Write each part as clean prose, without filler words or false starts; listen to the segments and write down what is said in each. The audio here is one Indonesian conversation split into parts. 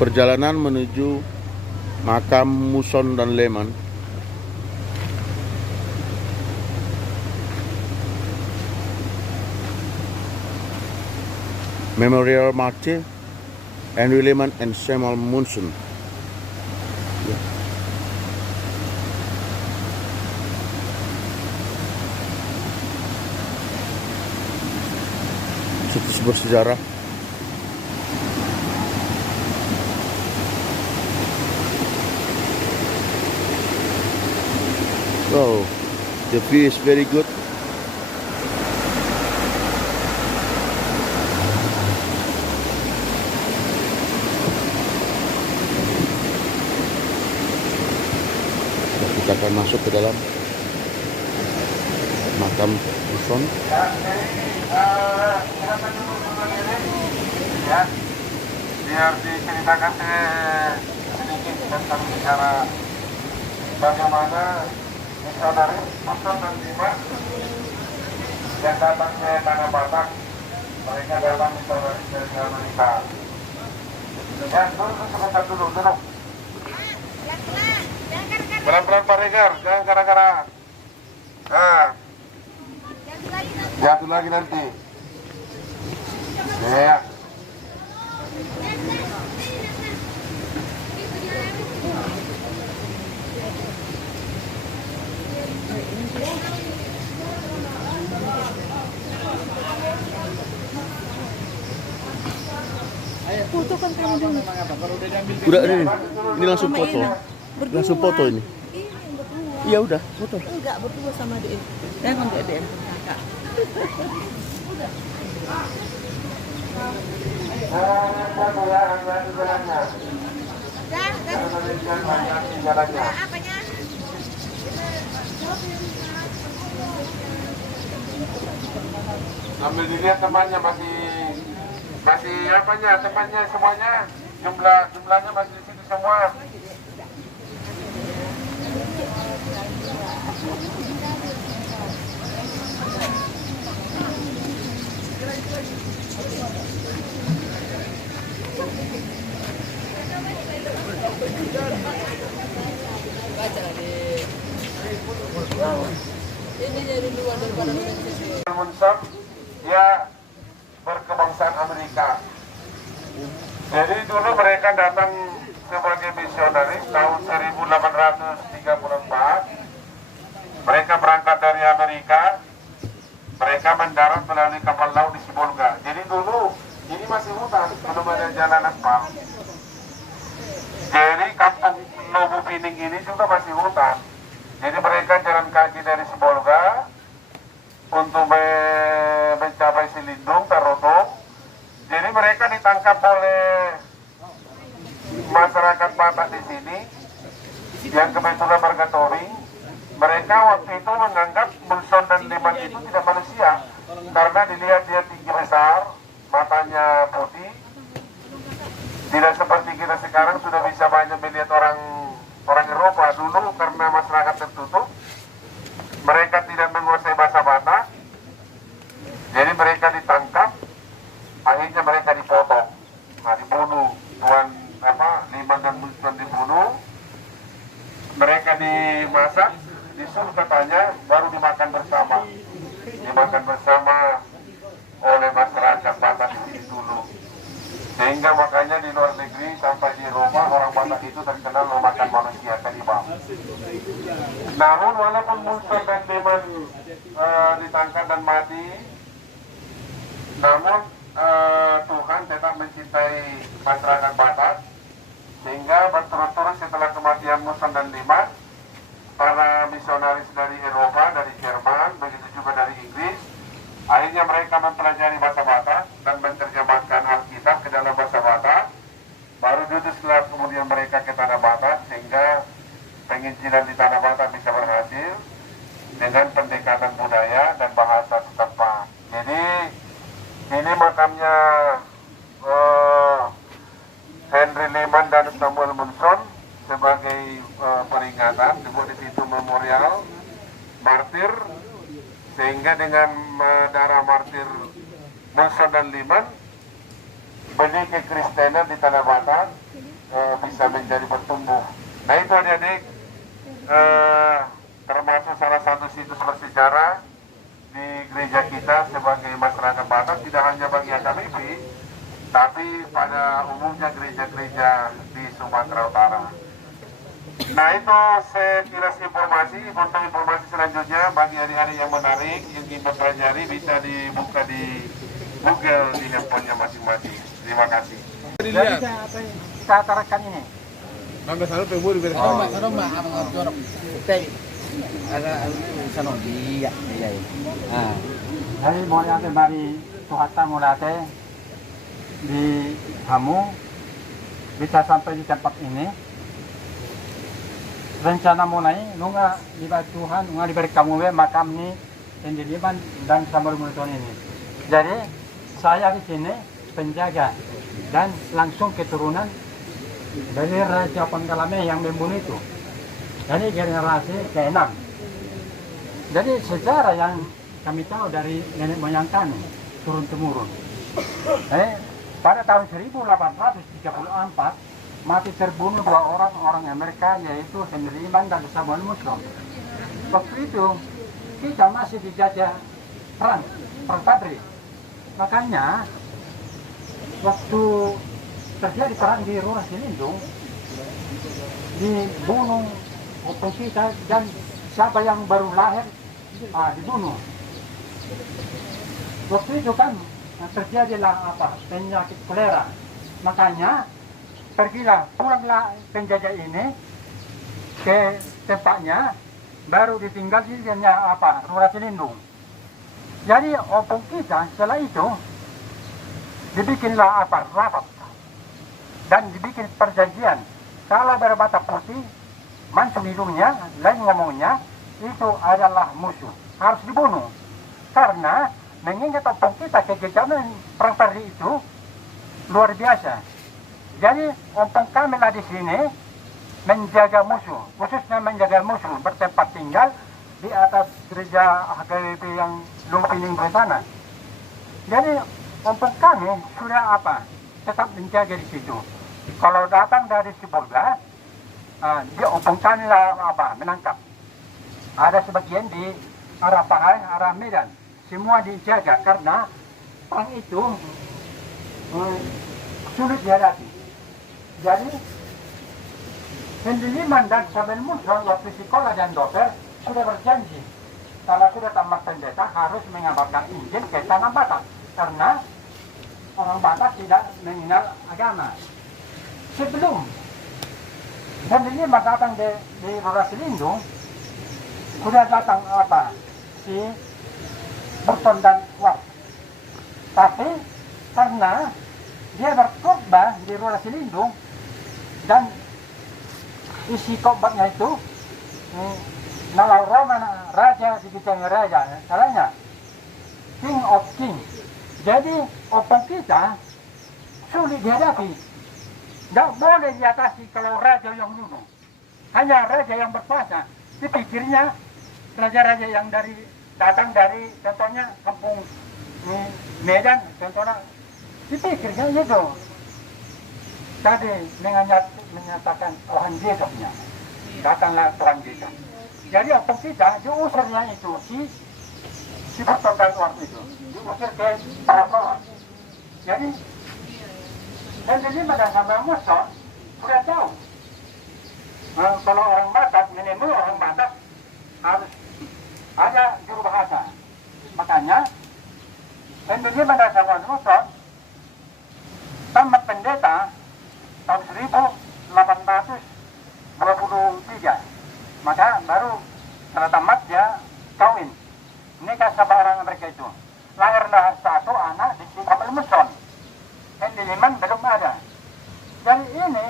Perjalanan menuju makam Munson dan Lehman. Memorial Martyr Henry Lehman and Samuel Munson. Situs bersejarah. Oh, the view is very good. Kita akan masuk ke dalam makam Munson. Ya, biar diceritakan sedikit tentang secara bagaimana misionaris Munson dan Lehman yang datang ke Tanah Batak. Mereka datang misionaris dari Amerika. Ya, sebentar dulu. Pelan-pelan Pak Regar, jangan gara-gara. Nah, jatuh lagi nanti. Ya. Foto kan kamu dulu. Udah ini langsung foto. Langsung foto ini. Iya udah foto. Enggak, berdua sama dia. Dan untuk dia kakak. Sambil dilihat temannya masih apanya, temannya semuanya jumlahnya masih di situ semua. Ini jadi luar daripada Munson dia berkebangsaan Amerika. Jadi dulu mereka datang sebagai misionaris tahun 1834. Mereka berangkat dari Amerika. Mereka mendarat melalui kapal laut di Sibolga. Jadi dulu ini masih hutan, belum ada jalan aspal. Jadi kampung Nobu Pining ini juga masih hutan. Jadi mereka jalan kaki dari Sibolga untuk mencapai Silindung, Tarotong. Jadi mereka ditangkap oleh masyarakat Batak di sini yang kebetulan Margatori. Mereka waktu itu menganggap Munson dan Lehman itu tidak manusia karena dilihat dia tinggi besar, matanya putih. Tidak seperti kita sekarang sudah bisa banyak melihat orang Eropa. Dulu karena masyarakat tertutup, mereka tidak menguasai bahasa Batak. Jadi mereka ditangkap, akhirnya mereka dipotong, dibunuh. Lehman dan Munson dibunuh. Mereka dimasak, disuruh katanya, baru dimakan bersama. Dimakan bersama oleh masyarakat Batak di sini dulu. Sehingga makanya di luar negeri sampai di Roma orang Batak itu terkenal memakan manusia kanibal. Namun walaupun Munson dan Lehman ditangkap dan mati, namun Tuhan tetap mencintai masyarakat Batak, sehingga berturut-turut setelah kematian Munson dan Lehman, para misionaris dari Eropa, dari Jerman, begitu juga dari Inggris, akhirnya mereka mempelajari bahasa Batak dan menerjemahkan Alkitab ke dalam bahasa Batak. Baru diutuslah kemudian mereka ke Tanah Batak, sehingga penginjilan di Tanah Batak bisa berhasil dengan pendekatan budaya dan bahasa setempat. Jadi ini makamnya Henry Lehman dan Samuel Munson sebagai peringatan, dibuat di situ memorial martir, sehingga dengan darah martir Munson dan Lehman benih kekristenan di Tanah Batak bisa menjadi bertumbuh. Nah itu adik-adik termasuk salah satu situs bersejarah di gereja kita sebagai masyarakat Batak, tidak hanya bagi AKBP, tapi pada umumnya gereja-gereja di Sumatera Utara. Nah itu sekilas informasi. Untuk informasi selanjutnya bagi adik-adik yang menarik, yang ingin mempelajari, bisa dibuka di Google di handphonenya masing-masing. Terima kasih. Jadi kita tarakan ini. Nggak salah pemur di Oh, mbak, abang jorok. Ada sana dia. Ah. Hari mau yang dari Suhata mulate di Hamu bisa sampai di tempat ini. Rencana mulai nunga libat Tuhan, nunga diberi kamu makam ni Pendiliman dan Samar Multon ini. Jadi saya di sini penjaga dan langsung keturunan dari Raja Pangkalame yang membunuh itu. Jadi generasi ke-6. Jadi sejarah yang kami tahu dari nenek moyang kami turun temurun. Pada tahun 1834 mati terbunuh 2 orang Amerika, yaitu Henry Iman dan Samuel Muslim. Waktu itu kita masih dijajah perang Padri. Makanya waktu terjadi perang di Rurah Silindung, dibunuh opung kita dan siapa yang baru lahir dibunuh. Waktu itu kan terjadilah penyakit kolera. Makanya pulanglah penjajah ini ke tempatnya, baru ditinggal di Rurah Silindung. Jadi opung kita setelah itu dibikinlah rapat dan dibikin perjanjian. Kalau berbata putih, mancung hidungnya, lain ngomongnya, itu adalah musuh, harus dibunuh. Karena mengingat opung kita kekejaman perang Padri itu luar biasa. Jadi opung kami lah di sini menjaga musuh, khususnya menjaga musuh bertempat tinggal di atas gereja HKBP yang Lumpining sana. Jadi opung kami sudah tetap menjaga di situ. Kalau datang dari Sibolga, dia opung kami lah menangkap. Ada sebagian di arah Pahai, arah Medan, semua dijaga karena perang itu sulit dihadapi. Jadi Henry Liman dan Samuel Muslim waktu sekolah dan dokter sudah berjanji kalau sudah tamat pendeta harus mengabarkan Injil ke tanah Batak, karena orang Batak tidak mengenal agama. Sebelum Henry Liman datang di Rurah Silindung, sudah datang si Burton dan Ward. Tapi karena dia berkhotbah di Rurah Silindung dan isi khotbahnya itu nalar Roman raja dikitanya raja, salahnya King of King. Jadi opung kita sulit dihadapi. Tidak boleh diatasi kalau raja yang dulu. Hanya raja yang berkuasa. Dipikirnya raja-raja yang datang dari contohnya kampung Medan, contohnya dipikirnya itu. Tadi menyatakan Tuhan Yesusnya. Datanglah Tuhan Yesus. Jadi opung kita diusirnya itu si Burton dan Ward itu. Diusir ke Parakoa. Jadi Henry Liman dan Samuel Muslim sudah tahu kalau orang Batak menemui orang Batak harus ada juru bahasa. Makanya Henry Liman dan Samuel Muslim tamat pendeta tahun 1823. Maka baru setelah tamat dia kawin, nikah sama orang mereka itu. Lahirlah satu anak di Samuel Muslim. Henry Liman belum ada. Jadi ini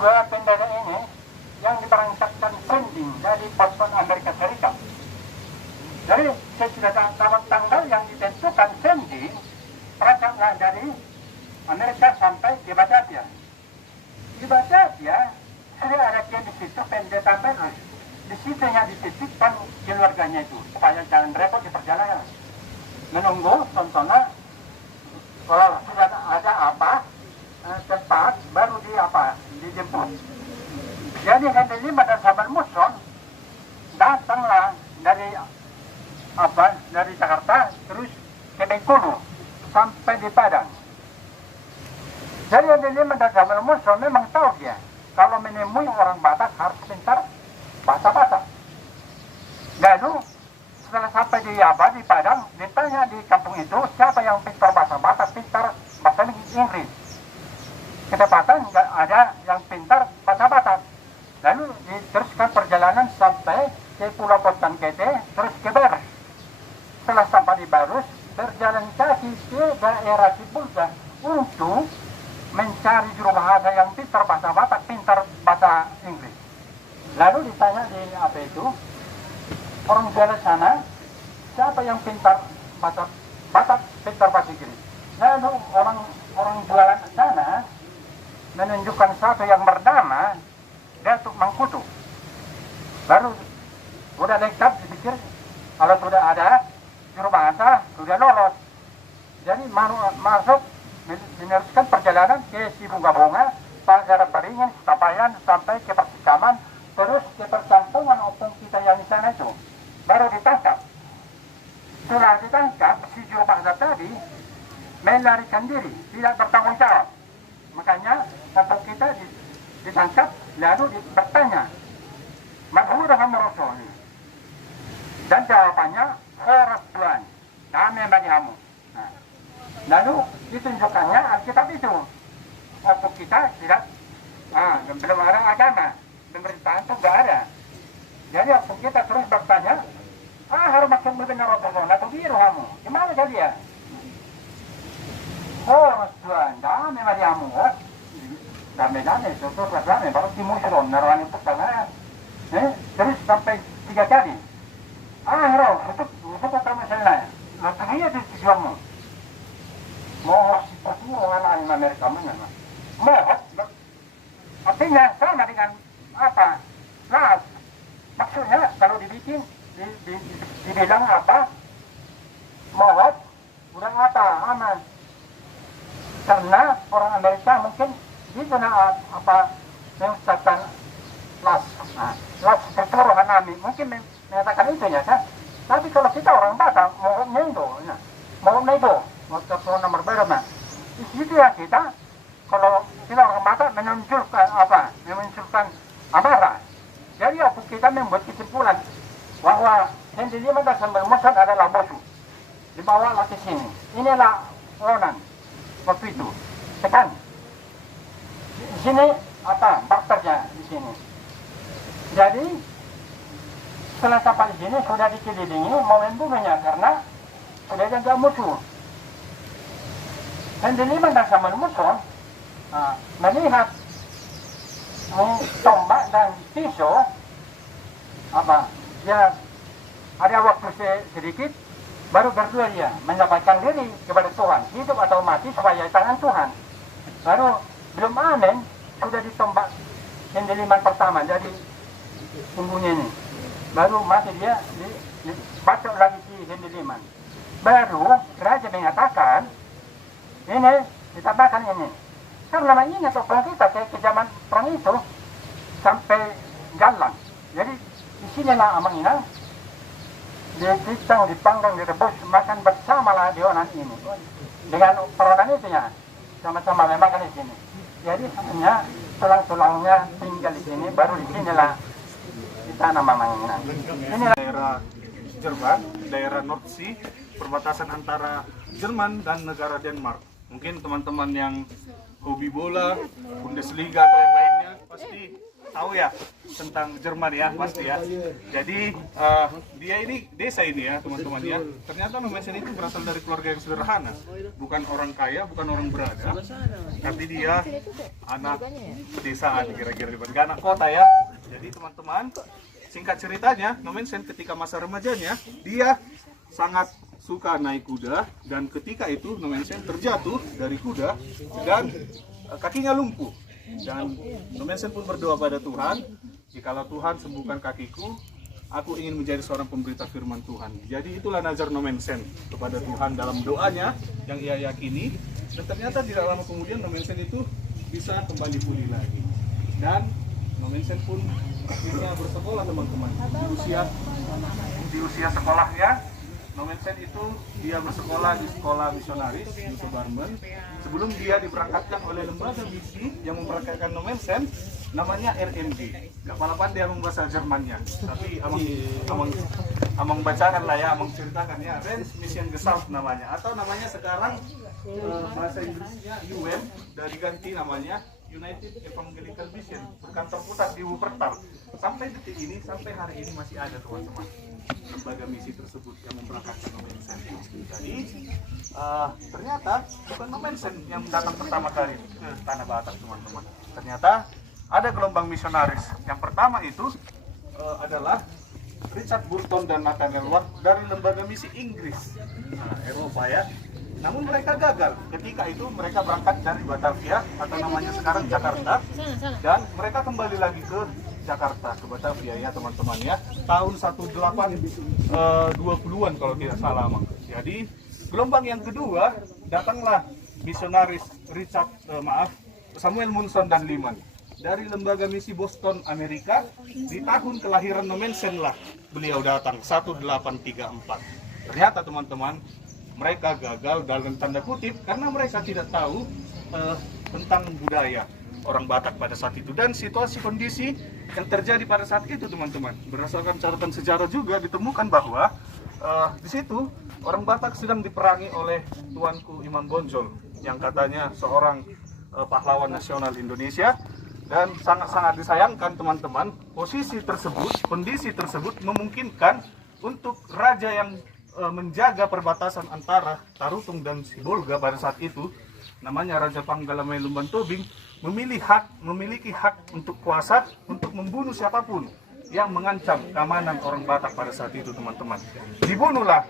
dua pendeta ini yang diberangkatkan sending dari pasukan Amerika Serikat. Jadi sesudah tanggal yang ditentukan sending, berangkatlah dari Amerika sampai di Batavia. Di Batavia sudah ada di situ pendeta Berus. Di situ yang dititipkan keluarganya itu supaya jangan repot di perjalanan. Menunggu contohnya kalau sudah ada tempat baru di dijemput. Jadi Henry Lima dan sahabat Muson datanglah dari Jakarta terus ke Bengkulu sampai di Padang. Jadi Henry Lima dan sahabat Muson memang tahu dia kalau menemui orang Batak harus pintar bahasa Batak. Lalu setelah sampai di Padang, ditanya di kampung itu siapa yang pintar bahasa Batak, pintar bahasa Inggris. Kedapatan nggak ada yang pintar bahasa Batak. Lalu diteruskan perjalanan sampai ke Pulau Potan Kete, terus ke Barus. Setelah sampai di Barus, berjalan kaki ke daerah Cipulga untuk mencari juru bahasa yang pintar bahasa Batak, pintar bahasa Inggris. Lalu ditanya di orang jualan sana, siapa yang pintar bahasa Batak, pintar bahasa Inggris. Lalu orang jualan sana menunjukkan satu yang bernama Datuk Mangkutu. Baru udah lengkap dipikir, kalau sudah ada juru bahasa, sudah lolos. Jadi masuk meneruskan perjalanan ke Sibunga-bunga, Pagar Beringin, Tapayan, sampai ke Persikaman, terus ke perkampungan opung kita yang di sana itu. Baru ditangkap. Setelah ditangkap, si juru bahasa tadi melarikan diri, tidak bertanggung jawab. Makanya kampung kita ditangkap, lalu bertanya, "Madhura Hamroso?" Dan jawabannya, "Horas Tuhan, kami bagi kamu." Nah, lalu ditunjukkannya Alkitab itu. Kampung kita tidak, belum ada agama, pemerintahan itu nggak ada. Jadi kampung kita terus bertanya, harus maksud benar Rasulullah, atau biru kamu, gimana jadi ya? Horas Tuhan, kami bagi kamu. Dame-dame, dame, baru dimusuron, naruhan itu tangan. Terus sampai 3 kali. Roh, itu kata masalah. Latangnya di kamu. Mohon si Pasuro anak Amerika mana? Mohon. Artinya sama dengan apa? Nah, maksudnya kalau dibikin, dibilang apa? Mohon, udah apa? Aman. Karena orang Amerika mungkin itu mengucapkan las keturunan kami mungkin menyatakan itu ya kan. Tapi kalau kita orang Batak mau keturunan berbeda, di situ ya kita kalau kita orang Batak memunculkan amarah. Jadi apa kita membuat kesimpulan bahwa Henry Lima dan Samuel Muson adalah bosu, dibawa ke sini. Inilah Ronan waktu itu sekan. Di sini bakternya di sini. Jadi setelah sampai di sini sudah dikelilingi mau membunuhnya karena sudah ada musuh. Henry Lima dan Samuel Muson melihat tombak dan pisau dia ada waktu sedikit baru berdua dia menyabaikan diri kepada Tuhan, hidup atau mati supaya tangan Tuhan. Baru belum amin, sudah ditombak Henry Lima pertama, jadi punggungnya ini. Baru mati dia, dibacok lagi si Henry Lima. Baru raja mengatakan, ini, ditambahkan ini. Karena ingat orang kita ke zaman perang itu, sampai Galang. Jadi, di sinilah Amang Inang, dipanggang, direbus, makan bersamalah di onan ini. Dengan peranan itu ya, sama-sama makan di sini. Jadi hanya tulang-tulangnya tinggal di sini, baru di sinilah ditanam Amang Inang. Inilah daerah Jerman, daerah North Sea, perbatasan antara Jerman dan negara Denmark. Mungkin teman-teman yang hobi bola, Bundesliga atau yang lainnya pasti tahu ya tentang Jerman ya, pasti ya. Jadi dia ini desa ini ya teman-teman ya. Ternyata Nomensen itu berasal dari keluarga yang sederhana, bukan orang kaya, bukan orang berada, tapi dia anak desaan kira-kira, bukan anak kota ya. Jadi teman-teman, singkat ceritanya Nomensen ketika masa remajanya dia sangat suka naik kuda, dan ketika itu Nomensen terjatuh dari kuda dan kakinya lumpuh. Dan Nomensen pun berdoa pada Tuhan, jikalau Tuhan sembuhkan kakiku, aku ingin menjadi seorang pemberita firman Tuhan. Jadi itulah nazar Nomensen kepada Tuhan dalam doanya yang ia yakini, dan ternyata tidak lama kemudian Nomensen itu bisa kembali pulih lagi. Dan Nomensen pun akhirnya bersekolah teman-teman. Di usia sekolahnya, Nomensen itu dia bersekolah di sekolah misionaris di Barmen. Sebelum dia diberangkatkan oleh lembaga misi yang memberangkatkan Nomensen, namanya RMG. Gak apa-apa dia bahasa Jermannya, tapi amang bacakan lah ya, amang ceritakan ya. Rens Mission Gesalt namanya, atau namanya sekarang bahasa Inggrisnya UM, dari ganti namanya United Evangelical Mission, berkantor pusat di Wuppertal. Sampai detik ini, sampai hari ini masih ada teman-teman lembaga misi tersebut yang memberangkatkan Nomensen. Jadi ternyata bukan Nomensen yang datang pertama kali ke Tanah Batak teman-teman. Ternyata ada gelombang misionaris. Yang pertama itu adalah Richard Burton dan Nathaniel Ward dari lembaga misi Inggris, Eropa ya. Namun mereka gagal. Ketika itu mereka berangkat dari Batavia atau namanya sekarang Jakarta, dan mereka kembali lagi ke Jakarta, ke Batavia ya teman-teman ya, tahun 1820-an kalau tidak salah. Jadi gelombang yang kedua datanglah misionaris Samuel Munson dan Liman dari lembaga misi Boston, Amerika. Di tahun kelahiran Nomensen lah beliau datang, 1834. Ternyata teman-teman, mereka gagal dalam tanda kutip karena mereka tidak tahu tentang budaya orang Batak pada saat itu dan situasi kondisi yang terjadi pada saat itu teman-teman. Berdasarkan catatan sejarah juga ditemukan bahwa di situ orang Batak sedang diperangi oleh Tuanku Imam Bonjol yang katanya seorang pahlawan nasional Indonesia, dan sangat-sangat disayangkan teman-teman, posisi tersebut, kondisi tersebut memungkinkan untuk raja yang menjaga perbatasan antara Tarutung dan Sibolga pada saat itu, namanya Raja Panggalamai Lumban Tobing, memiliki hak untuk kuasa untuk membunuh siapapun yang mengancam keamanan orang Batak pada saat itu teman-teman. Dibunuhlah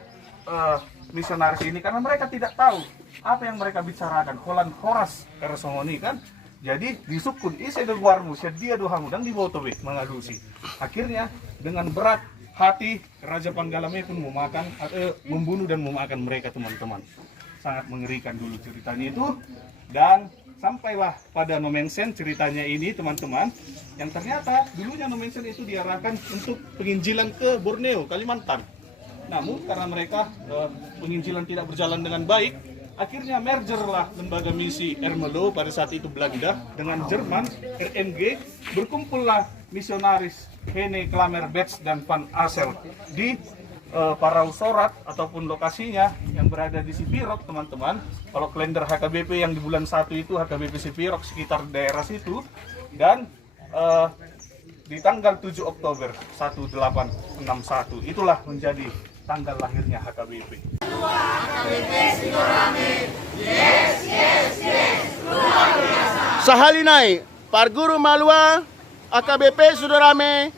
misionaris ini karena mereka tidak tahu apa yang mereka bicarakan. Holan Horas Keresongoni kan. Jadi disukun isi warmu sedia dohamu dan dibotobe mengalusi. Akhirnya dengan berat hati Raja Panggalamai pun membunuh dan memakan mereka teman-teman. Sangat mengerikan dulu ceritanya itu. Dan sampailah pada Nomensen ceritanya ini teman-teman, yang ternyata dulunya Nomensen itu diarahkan untuk penginjilan ke Borneo, Kalimantan. Namun karena mereka penginjilan tidak berjalan dengan baik, akhirnya mergerlah lembaga misi Ermelo pada saat itu Belanda dengan Jerman, RMG. Berkumpullah misionaris Hene Klamer Betz dan Van Asel di Parausorat ataupun lokasinya yang berada di Sipirok teman-teman. Kalau kalender HKBP yang di bulan 1 itu HKBP Sipirok sekitar daerah situ. Dan di tanggal 7 Oktober 1861 itulah menjadi tanggal lahirnya HKBP. Sahalinai, Parguru Malua, AKBP sudah rame.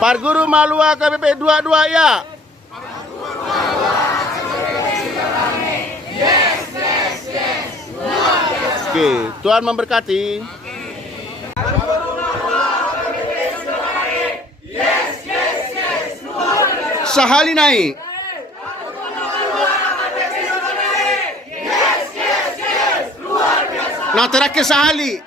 Parguru Malua AKBP 22 ya. Oke, Tuhan memberkati. Sahalinai. Nah, terakhir Sahali.